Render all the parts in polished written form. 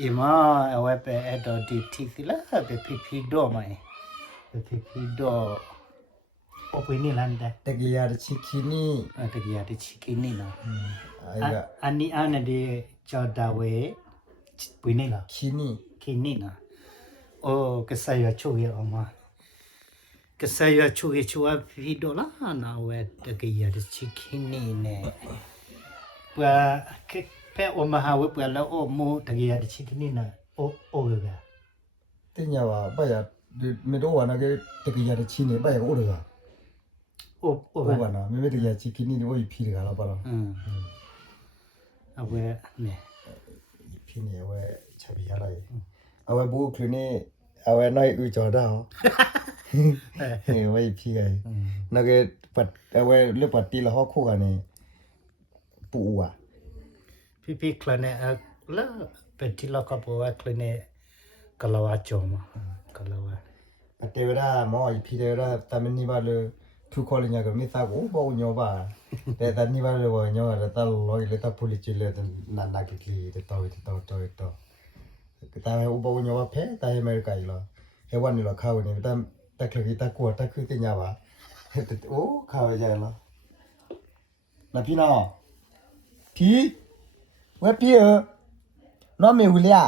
อีมาเอาไว้ไปแอดดอดีทีสิละไปพีดอไหมไปพีดอโอไปนี่ลันเด ตะกี้ยาชิคินี่ ตะกี้อาทิชิกินี่นะ ไอ้ก็ อันนี้อันนั้นดีจอดาวเวปุยนี่ละ คินี่ คินี่นะโอ้ก็ใส่ยาชูยออกมาก็ใส่ยาชูยชัวพีดอละนะเวตะกี้อาทิชิกินี่เนี่ยเพื่อแค่อมาหาเวเพื่อแล้วโอ้มูตะกี้อาทิชิกินี่นะโอ้เลย ติญาว่าบ่อยากไม่รู้ว่านะก็ตะกี้ยาชินี่บ่อยากโอ้เลยอ่ะ โอ้ โอ้ว่านะไม่ตะกี้ยาชิคินี่โอ้ยพี่กันแล้วป่ะล่ะ เอาไว้เนี่ย พี่นี่เอาไว้ชาบีอะไรเอาไว้บูคลินี่เอาไว้น้อยอุจอดาเฮ้ยไว้พี่ไงนักก็ปัดเอาไว้เลือกปัดตีละห้อคู่กันนี่ปูอ่ะ พี่คลเนแล้วเป็นที่เราก็บอกว่าคลเนกลาวาจอมกลาวา ปัดเทวดาหมออีพี่เทวดาตามินี่บ้าเลยทุกคนเลยก็ไม่ทราบโอ้บ่ยอบ้าแต่ตอนนี้บ้าเลยว่ายอแล้วตาลอยเลยตาพูลิจิเลยนันนักลีแต่ต่อก็ตาโอ้บ่ยอบ้าเพ่ตาอเมริกาอีหรอเฮวันนี่หรอเข้านี่ตาคลีตากลัวตาคือติญาว่าโอ้เข้าใจแล้วนะพี่น้องพี่เว้ยพี่น้องมีหุลีอ่ะ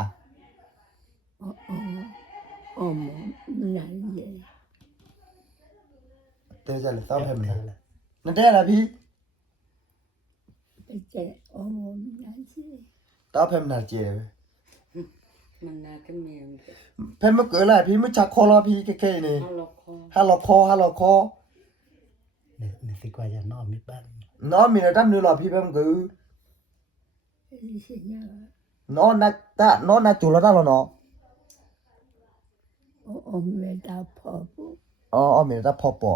어머, 난리. เตะจะเลยตอบให้มันนั่นได้ละพี่ 이제 어머, 난리. ตอบให้มันเจเลย 만나게 미안. เพ่ไม่เกิดอะไรพี่ไม่ชักคอรอพี่แค่นี่ 할로코. ฮัลโหลคอ เนี่ยสิกว่าจะนอนมีบ้าน น้องมีอะไรตั้มนี่หรอพี่เพ่ไม่เกิด 이시냐. น้องน่าจุลแล้วเนาะ 엄매다 퍼부. อ๋อมีอะไรพอปอ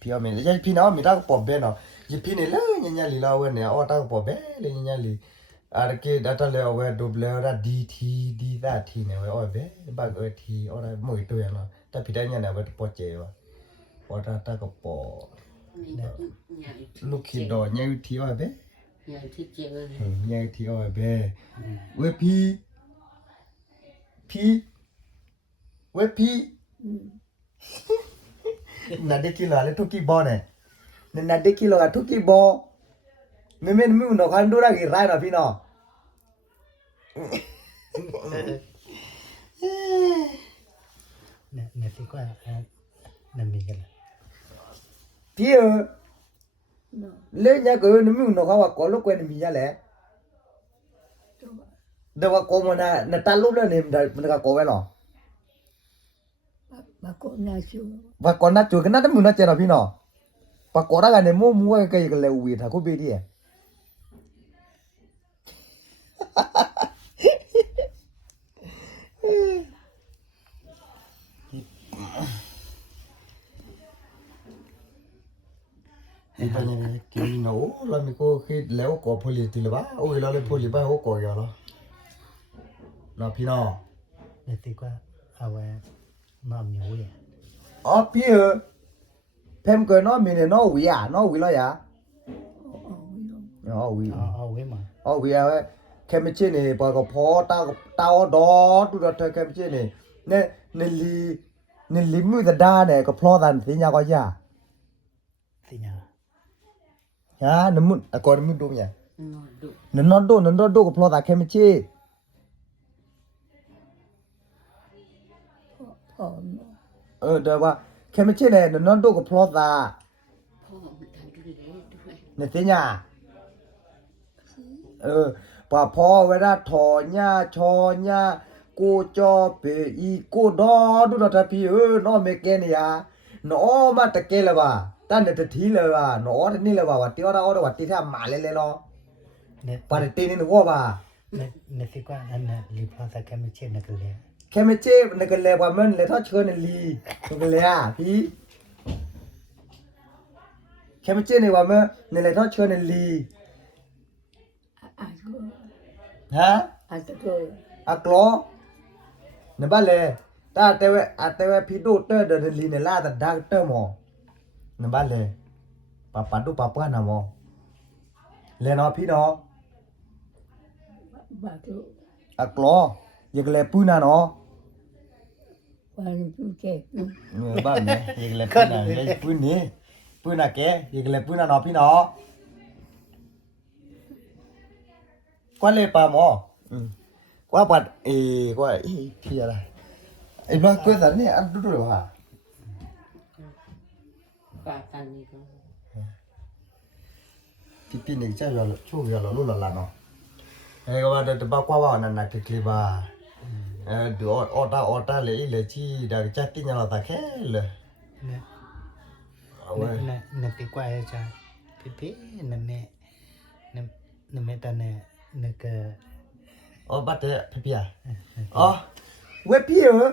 พี่มีอะไรพี่น้องมีตั้งปอบเบนเนาะยี่พี่นี่เลยยันลีลาเว้ยเนี่ยอ๋อตั้งปอบเบนเลยยันลีอะไรก็ดัตต์เลยเอาไว้ดูเลยว่าดีตาทีเนี่ยเว้ยอ๋อเบนบางทีอ๋อได้หมดตัวอย่างเนาะแต่พี่ได้ยันเนี่ยเว้ยปอเจ๋วอ๋อตั้งก็ปอลูกคิดดอเนี่ยทีอ๋อเบ 야, 티제가 เนี่ยทีอ๋อเบเว้ยพี่เว้ยพี่ นาเด็กกิโลอะไรทุกกี่บอเนี่ยนาเด็กกิโลอะทุกกี่บอไม่หนูคันดูได้กี่ไรนะพี่น้องเนี่ยสิกว่านั่นมีกัน พี่너, เล่นยังก็หนูหนูเขาว่าก็ลูกกันมีอะไร 또, เดี๋ยวว่าก็มันตาลูกแล้วเนี่ยมันก็ก็ไว้หรอ 맞고 나주. ว่าก่อนน่าจูกันน่าจะมึงน่าเจอพี่น้องปากกอดกันเนี่ยมัวกันเลยวีถ้ากูไปดินี่เป็นยังไงกินหนูแล้วมีก็คิดแล้วก็พลีติลบ้าโอ้ยแล้วเลยพลีบ้าโอ้ก็ยาละนะพี่น้อง เนี่ยสิกว่าเอาไว้นอนอยู่เนี่ย อ๋อพี่เพิ่มเกินน้องมีเนี่ยน้องวีแล้วยา 어, อ๋อวี เอาไว้มา อ๋อวีเอาแค่ไม่ใช่เนี่ยปากพอตาดอดูดเธอแค่ไม่ใช่เนี่ยเนี่ยลิมือจะด่าเนี่ยก็เพราะดันสิญาก็ยา สิญา ฮะน้ำมันก่อนน้ำมันดูเนี่ย 너도 นอนดูก็เพราะแต่แค่ไม่ใช่ 어머. เดี๋ยวว่าแค่ไม่ใช่เนี่ยนอนดูก็เพราะแต่ 포함을 다 줄래 두에 เนี่ยสิญาป่าพอเวลาถอญ่าชอญ่ากูจอเปอีกูดอดูดอพี่น้อเมเกเนี่ยน้อมาตะเกละว่าตั้นเดทีเลยว่าน้อนี่เลยว่าที่ว่าว่าที่ถ้ามาเลยเนาะ เนี่ย ปาตีนี่ว่าว่า เนี่ยสิกว่าอันนั้นรีพอร์ตแค่ไม่เช่นนักเรียน แค่ไม่เจ็บนึกเลยว่ามันเลยถ้าเชิญลีนึกเลยอ่ะพี่แค่ไม่เจ็บเนี่ยว่ามันนี่เลยถ้าเชิญลี 아이고, ฮะ 아이고. อักลอเนี่ยบ้านเลยแต่ว่าพี่ดูเตอร์เดินลีเนี่ยล่าแต่ดักเตอร์หมอเนี่ยบ้านเลยป้าดูป้านะหมอเลยเนาะพี่เนาะ 맞고. อะกลอยกเลยปืนน่ะเนาะ วันพูดแก่กู บ้านเนี่ยยกเลยปืนน่ะยกปืนนี่ปืนน่ะแกยกเลยปืนน่ะเนาะพี่เนาะกว่าเลยปาหมอกว่าปัดกว่าพี่อะไรไอ้บ้าก็สันเนี่ยอันดูดูว่ะ ปากตันนี่ก็ พี่นี่จะยอชูยอลุละเนาะไอ้ก็ว่าเดี๋ยวบ้ากว่านั่นน่ะคลิปบ้าดูออต้าเลยที่เดี๋ยวจะกินเราตะแค่เลย เนี่ย เอาไว้ เนี่ยปีกว่าจะพี่เนี่ยแม่เนี่ยแม่ตาเนี่ยก็ อ๋อบัดเตะพี่อ่ะอ๋อเว็บพี่เหรอ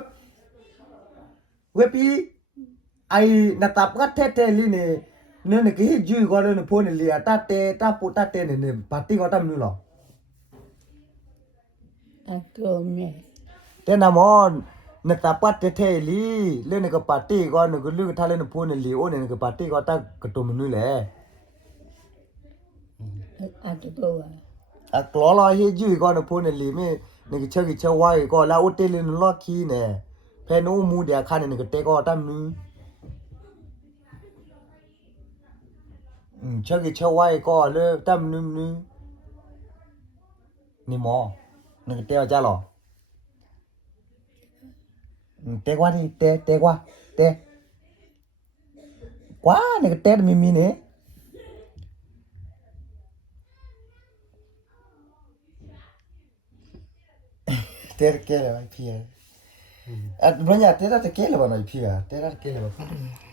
เว็บพี่ไอ้นาตาปัดเทลีเนี่ยก็ให้จุยก็เลยเนี่ยพูดเนี่ยตาเตตาปูตาเตเนี่ยปาร์ตี้ก็ทำนู่นหรอ อะตัวเนี่ย แต่นามอนนาตาปัดเทลีเล่นกับปาร์ตี้ก็เนี่ยก็เลือกท่าเล่นพูดเนี่ยลีโอเนี่ยกับปาร์ตี้ก็ตากระตุ้มนู่นแหละ อะตัว อะกลอลอยให้จุยก็เนี่ยพูดเนี่ยลีไม่เนี่ยก็เชื่อไว้ก็แล้วอุตเตลินล็อกคีเนี่ยเพนโอมูเดียคันเนี่ยก็เตก็ทำนู่นเชื่อไว้ก็เลยทำนู่นนี่หมอนี่ก็เตะจ้าหรอเตะกว่าดิเตะกว่าเตะกว่านี่ก็เตะมีเนี่ยเตะเกล้เลยพี่อ่ะบรรยากาศเตะเกล้เลยบ้านพี่อ่ะเตะเกล้เลยบ้าน